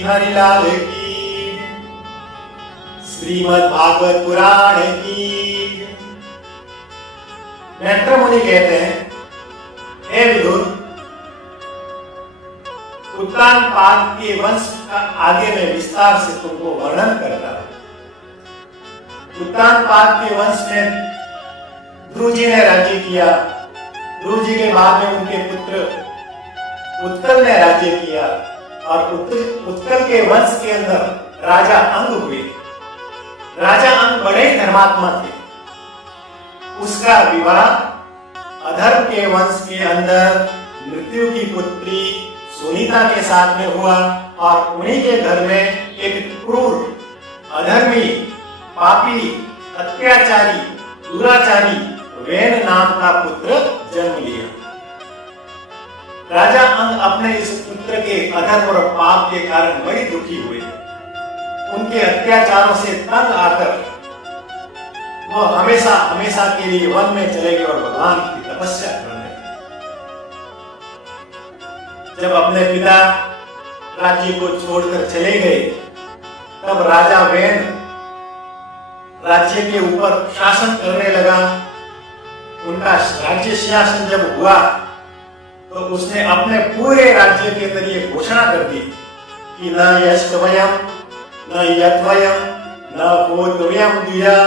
बिहारी लाल की, श्रीमद् भागवत पुराण की। नेत्र मुनि कहते हैं, हे विदुर, उत्तानपाद के वंश का आगे में विस्तार से तुमको वर्णन करता हूं। उत्तानपाद के वंश में ध्रुव जी ने राज्य किया। ध्रुव जी के बाद में उनके पुत्र उत्कल ने राज्य किया और उत्कल के वंश के अंदर राजा अंग हुए। राजा अंग बड़े धर्मात्मा थे। उसका विवाह अधर्म के वंश के अंदर मृत्यु की पुत्री सुनीता के साथ में हुआ और उन्हीं के घर में एक क्रूर, अधर्मी, पापी, अत्याचारी, दुराचारी वेन नाम का पुत्र जन्म लिया। राजा अंग अपने इस पुत्र के अधर्म और पाप के कारण बड़ी दुखी हुए। उनके अत्याचारों से तंग आकर वह हमेशा हमेशा के लिए वन में चले गए और भगवान की तपस्या करने लगे। जब अपने पिता राज्य को छोड़कर चले गए, तब राजा वेन राज्य के ऊपर शासन करने लगा। उनका राज्य शासन जब हुआ तो उसने अपने पूरे राज्य के अंदर ये घोषणा कर दी कि न यष्टवयम न यद्वयम न होतव्यम द्विजा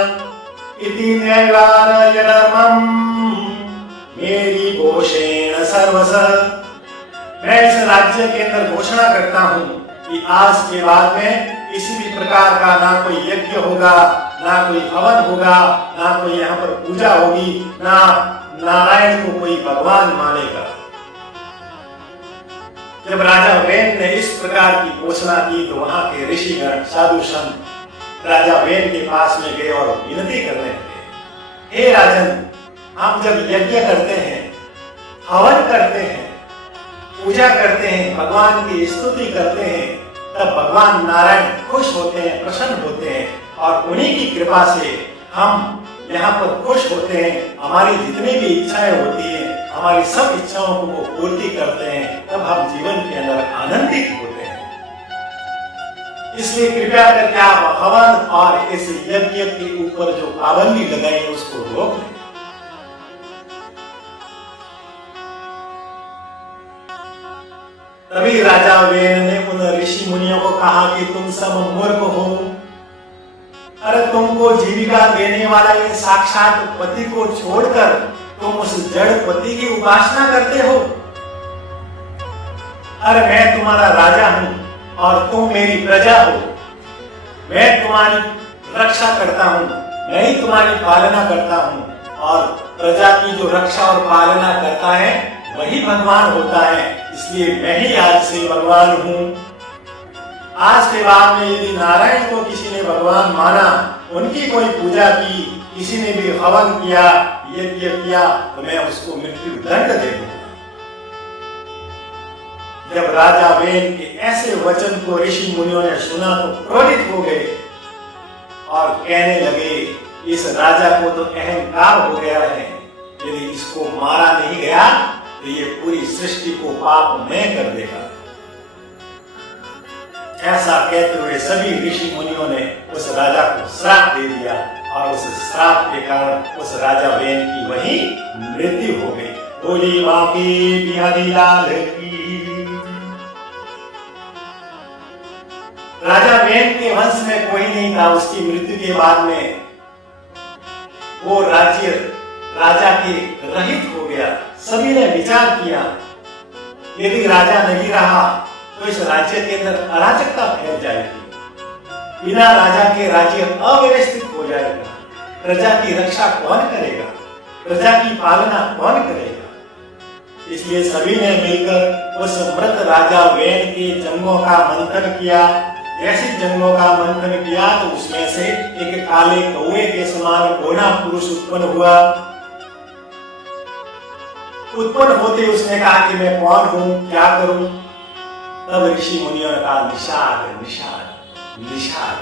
इति न्यायवार यधर्मम मेरी घोषेण सर्वस। मैं इस राज्य के अंदर घोषणा करता हूं कि आज के बाद में किसी भी प्रकार का ना कोई यज्ञ होगा, ना कोई हवन होगा, ना कोई यहाँ पर पूजा होगी, ना नारायण को कोई भगवान मानेगा। जब राजा वेन ने इस प्रकार की घोषणा की तो वहां के ऋषिगण, साधु संत राजा वेन के पास में गए और विनती करने लगे, हे राजन, हम जब यज्ञ करते हैं, हवन करते हैं, पूजा करते हैं, भगवान की स्तुति करते हैं, तब भगवान नारायण खुश होते हैं, प्रसन्न होते हैं और उन्हीं की कृपा से हम यहाँ पर खुश होते हैं। हमारी जितनी भी इच्छाएं होती हैं, हमारी सब इच्छाओं को वो पूर्ति करते हैं, तब हम जीवन के अंदर आनंदित होते हैं। इसलिए कृपया करके आप हवन और इस यज्ञ के ऊपर जो पाबंदी लगाई है उसको रोक दें। तभी राजा वेन ने उन ऋषि मुनियों को कहा कि तुम सब मूर्ख हो। अरे तुमको जीविका देने वाला ये साक्षात पति को छोड़कर तुम उस जड़ पति की उपासना करते हो। अरे मैं तुम्हारा राजा हूं और तुम मेरी प्रजा हो। मैं तुम्हारी रक्षा करता हूं, मैं ही तुम्हारी पालना करता हूं और प्रजा की जो रक्षा और पालना करता है वही भगवान होता है। इसलिए मैं ही आज से भगवान हूं। आज के बाद में यदि नारायण को किसी ने भगवान माना, उनकी कोई पूजा की, किसी ने भी हवन किया, यज्ञ किया, तो मैं उसको मृत्यु दंड दे दूंगा। जब राजा वेन के ऐसे वचन को ऋषि मुनियों ने सुना तो क्रोधित हो गए और कहने लगे, इस राजा को तो अहंकार हो गया है, यदि इसको मारा नहीं गया तो ये पूरी सृष्टि को पापमय कर देगा। ऐसा कहते हुए सभी ऋषि मुनियों ने उस राजा को श्राप दे दिया और उस श्राप के कारण उस राजा वेन की वही मृत्यु हो गई। बोली बाकी बिहारी लाल की। राजा वेन के वंश में कोई नहीं था। उसकी मृत्यु के बाद में वो राज्य राजा के रहित हो गया। सभी ने विचार किया, यदि राजा नहीं रहा तो इस राज्य के अंदर अराजकता फैल जाएगी। बिना राजा के राज्य अव्यवस्थित हो जाएगा। प्रजा की रक्षा कौन करेगा? प्रजा की पालना कौन करेगा? इसलिए सभी ने मिलकर उस मृत राजा वेन के जंगों का मंथन किया। जैसे जंगों का मंथन किया तो उसमें से एक काले कौवे के समान घोड़ा पुरुष उत्पन्न हुआ। उत्पन्न होते उसने कहा कि मैं कौन हूं, क्या करूं? तब ऋषि मुनियों ने कहा, निषाद निषाद निषाद,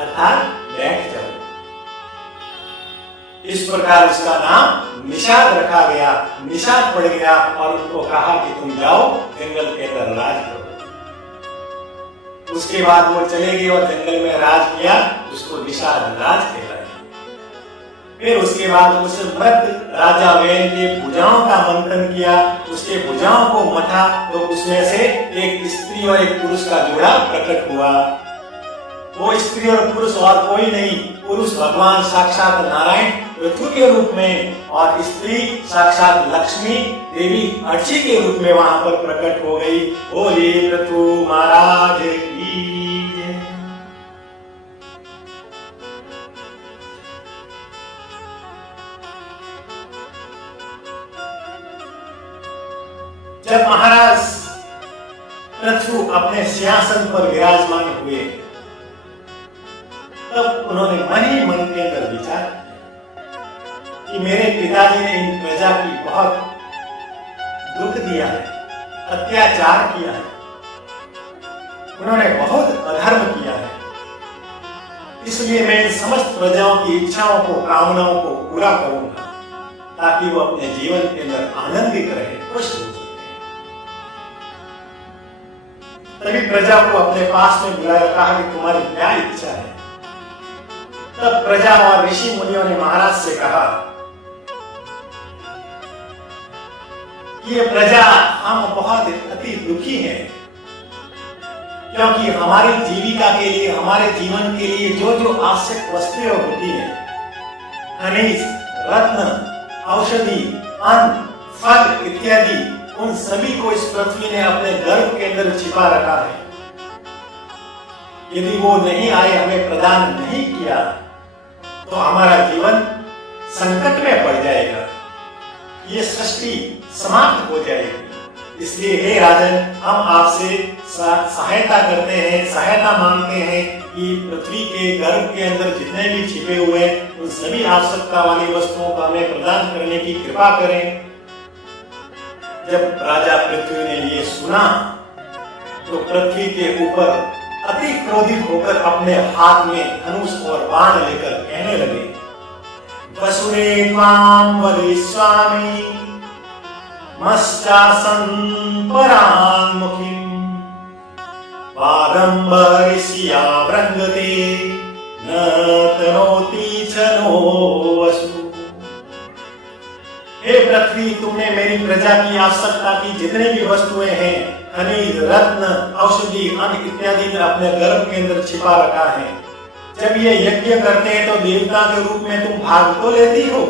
अर्थात बैठ जाओ। इस प्रकार उसका नाम निषाद रखा गया। निषाद पड़ गया और उनको कहा कि तुम जाओ जंगल के अंदर राज करो। उसके बाद वो चले गए और जंगल में राज किया, उसको निषाद राज कहलाया। फिर उसके बाद उस मृत राजा वेन के भुजाओं का मंथन किया, उसके भुजाओं को मथा तो उसमें से एक स्त्री और एक पुरुष का जोड़ा प्रकट हुआ। वो स्त्री और पुरुष और कोई नहीं, पुरुष भगवान साक्षात नारायण पृथु के रूप में और स्त्री साक्षात लक्ष्मी देवी अर्ची के रूप में वहां पर प्रकट हो गई। बोले पृथु महाराज की जय। जब महाराज पृथु अपने सिंहासन पर विराजमान हुए, तब उन्होंने मन ही मन के अंदर विचार कि मेरे पिताजी ने इन प्रजा की बहुत दुख दिया है, अत्याचार किया है, उन्होंने बहुत अधर्म किया है, इसलिए मैं इन समस्त प्रजाओं की इच्छाओं को, कामनाओं को पूरा करूंगा ताकि वो अपने जीवन के अंदर आनंदित रहे, खुश हो सके। तभी प्रजा को अपने पास में बुलाया, कहा कि तुम्हारी क्या इच्छा है। तब प्रजा और ऋषि मुनियों ने महाराज से कहा कि ये प्रजा, हम बहुत अति दुखी हैं, क्योंकि हमारी जीविका के लिए, हमारे जीवन के लिए जो जो आवश्यक वस्तुएं होती हैं, खनिज, रत्न, औषधि, अन्न, फल इत्यादि, उन सभी को इस पृथ्वी ने अपने गर्भ के अंदर छिपा रखा है। यदि वो नहीं आए, हमें प्रदान नहीं किया, तो हमारा जीवन संकट में पड़ जाएगा, ये सृष्टि समाप्त हो जाएगी। इसलिए हे राजन, हम आपसे सहायता करते हैं, सहायता मांगते हैं कि पृथ्वी के गर्भ के अंदर जितने भी छिपे हुए उन सभी आवश्यकता वाली वस्तुओं को हमें प्रदान करने की कृपा करें। जब राजा पृथ्वी ने ये सुना तो पृथ्वी के ऊपर अति क्रोधित होकर अपने हाथ में धनुष और बाण लेकर कहने लगे, वसुरे त्वां वदिष्यामि मश्चासं परान्मुखीं वागम्बरिष्या वृङ्गते न तनोति च नो वसु। हे पृथ्वी, तुमने मेरी प्रजा की आवश्यकता की जितने भी वस्तुएं हैं, खनिज, रत्न, औषधि, अन्न इत्यादि में अपने गर्भ के अंदर छिपा रखा है। जब ये यज्ञ करते हैं तो देवता के रूप में तुम भाग तो लेती हो,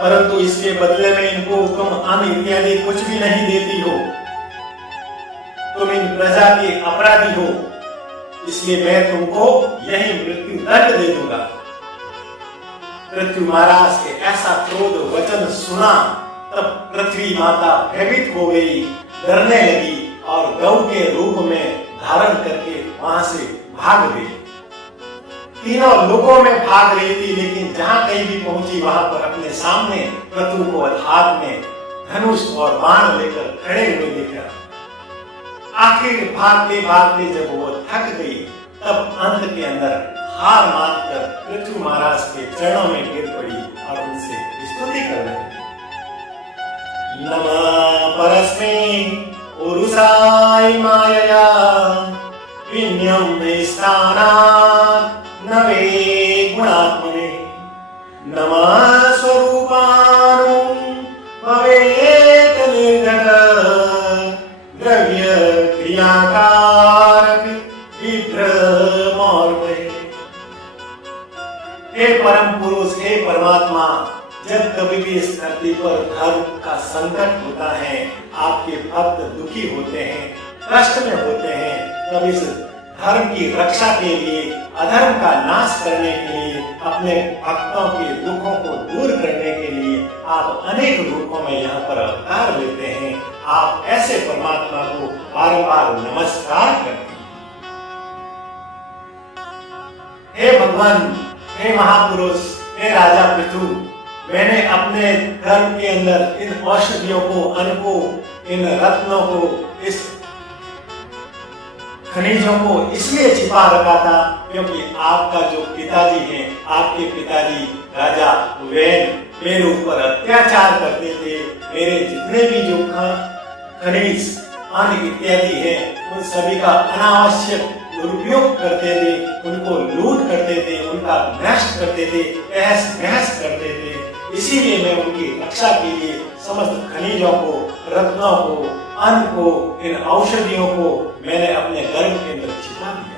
परंतु इसके बदले में इनको तुम अन्न इत्यादि कुछ भी नहीं देती हो। तुम इन प्रजा के अपराधी हो, इसलिए मैं तुमको यही मृत्यु दंड दे दूंगा। पृथ्वी महाराज के ऐसा क्रोध वचन सुना, तब पृथ्वी माता भयभीत हो गई, डरने लगी और गौ के रूप में धारण करके वहां से भाग गई। तीनों लोकों में भाग रही थी, लेकिन जहां कहीं भी पहुंची वहां पर अपने सामने पृथ्वी को हाथ में धनुष और बाण लेकर खड़े हुए देखा। आखिर भागते भागते जब वो थक गई, तब अंत के अंदर हार मानकर पृथ्वी महाराज के चरणों में गिर पड़ी और उनसे स्तुति कर रही, नमः परस्मै पुरुषाय मायया विन्यम स्थानात् नवे गुणात्मने नमः स्वरूपानु भवेत् निर्घट द्रव्य क्रियाकारक विभ्रमोर्मय। हे परम पुरुष, हे परमात्मा, जब कभी भी इस धरती पर धर्म का संकट होता है, आपके भक्त दुखी होते हैं, कष्ट में होते हैं, तब इस धर्म की रक्षा के लिए, अधर्म का नाश करने के लिए, अपने भक्तों के दुखों को दूर करने के लिए आप अनेक रूपों में यहाँ पर अवतार लेते हैं। आप ऐसे परमात्मा को बार बार नमस्कार करते हैं। हे भगवान, हे महापुरुष, हे राजा पृथु, मैंने अपने धर्म के अंदर इन औषधियों को, अन्न को, इन रत्नों को, इस खनिजों को इसलिए छिपा रखा था क्योंकि आपका जो पिताजी हैं, आपके पिताजी राजा वेन मेरे ऊपर अत्याचार करते थे। मेरे जितने भी जो खनिज, अन्न इत्यादि हैं उन सभी का अनावश्यक दुरुपयोग करते थे, उनको लूट करते थे, उनका नष्ट करते थे, तहस नहस करते थे। इसीलिए मैं उनकी रक्षा के लिए समस्त खनिजों को, रत्नों को, अन्न को, इन औषधियों को मैंने अपने गर्भ के अंदर छिपा दिया।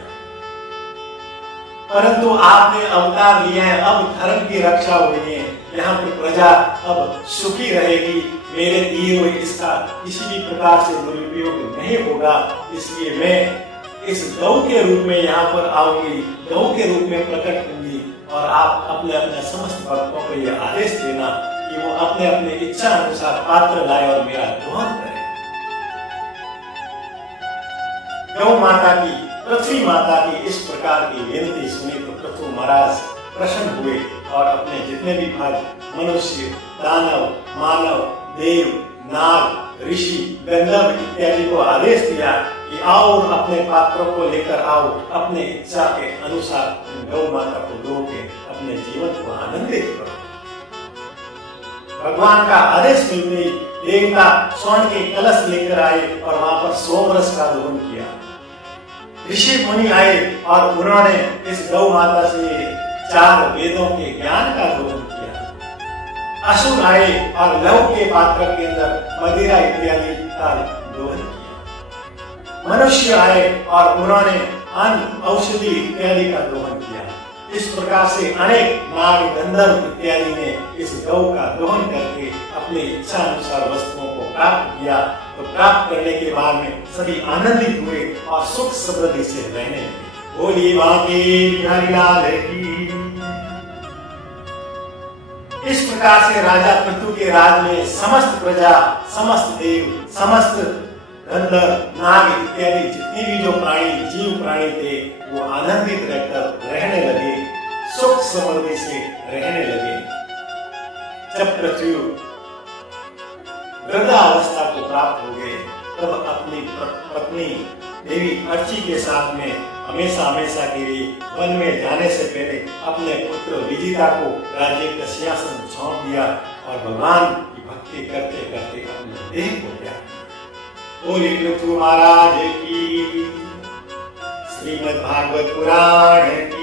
परंतु आपने अवतार लिया है, अब धर्म की रक्षा हो रही है, यहाँ पर प्रजा अब सुखी रहेगी, मेरे दिए हुए इसका किसी भी प्रकार से दुरुपयोग नहीं होगा। इसलिए मैं इस गौ के रूप में यहाँ पर आऊंगी, गौ के रूप में प्रकट होंगी और आप अपने अपने समस्त भक्तों को यह आदेश देना कि वो अपने अपने इच्छा अनुसार पात्र लाए और मेरा दोहन करें। गौ माता की, पृथ्वी माता की इस प्रकार की विनती सुनी तो पृथु महाराज प्रसन्न हुए और अपने जितने भी भक्त मनुष्य, दानव, मानव, देव, नाग, ऋषि, गंधर्व इत्यादि को आदेश दिया कि आओ और अपने पात्रों को लेकर आओ, अपने इच्छा के अनुसार गौ माता को दो के अपने जीवन को आनंदित करो। भगवान का आदेश मिलते ही देवता स्वर्ण के कलश लेकर आए और वहां पर सोमरस का दोहन किया। ऋषि मुनि आए और उन्होंने इस गौ माता से 4 वेदों के ज्ञान का दोहन किया। असुर आए और लव के पात्र के अंदर मदिरा इत्यादि का दोहन किया। मनुष्य आए और उन्होंने अन्न, औषधि इत्यादि का दोहन किया। इस प्रकार से अनेक नाग, गंधर्व इत्यादि ने इस गौ का दोहन करके अपनी इच्छा अनुसार वस्तुओं को प्राप्त किया। तो प्राप्त करने के बाद में सभी आनंदित हुए और सुख समृद्धि से रहने लगे। बोली बांके बिहारी लाल की। इस प्रकार से राजा पृथु के राज में समस्त प्रजा, समस्त देव, समस्त गंधर्व, नाग इत्यादि जितने भी जो प्राणी, जीव प्राणी थे वो आनंदित रहकर रहने लगे, सुख समृद्धि से रहने लगे। जब पृथ्वी वृद्धावस्था को प्राप्त हो गए तब अपनी पत्नी देवी अर्ची के साथ में हमेशा हमेशा के लिए वन में जाने से पहले अपने पुत्र विजिता को राज्य का सिंहासन सौंप दिया और भगवान की भक्ति करते करते अपने देह को त्याग। बोली पृथु महाराज की। श्रीमद् भागवत पुराण की।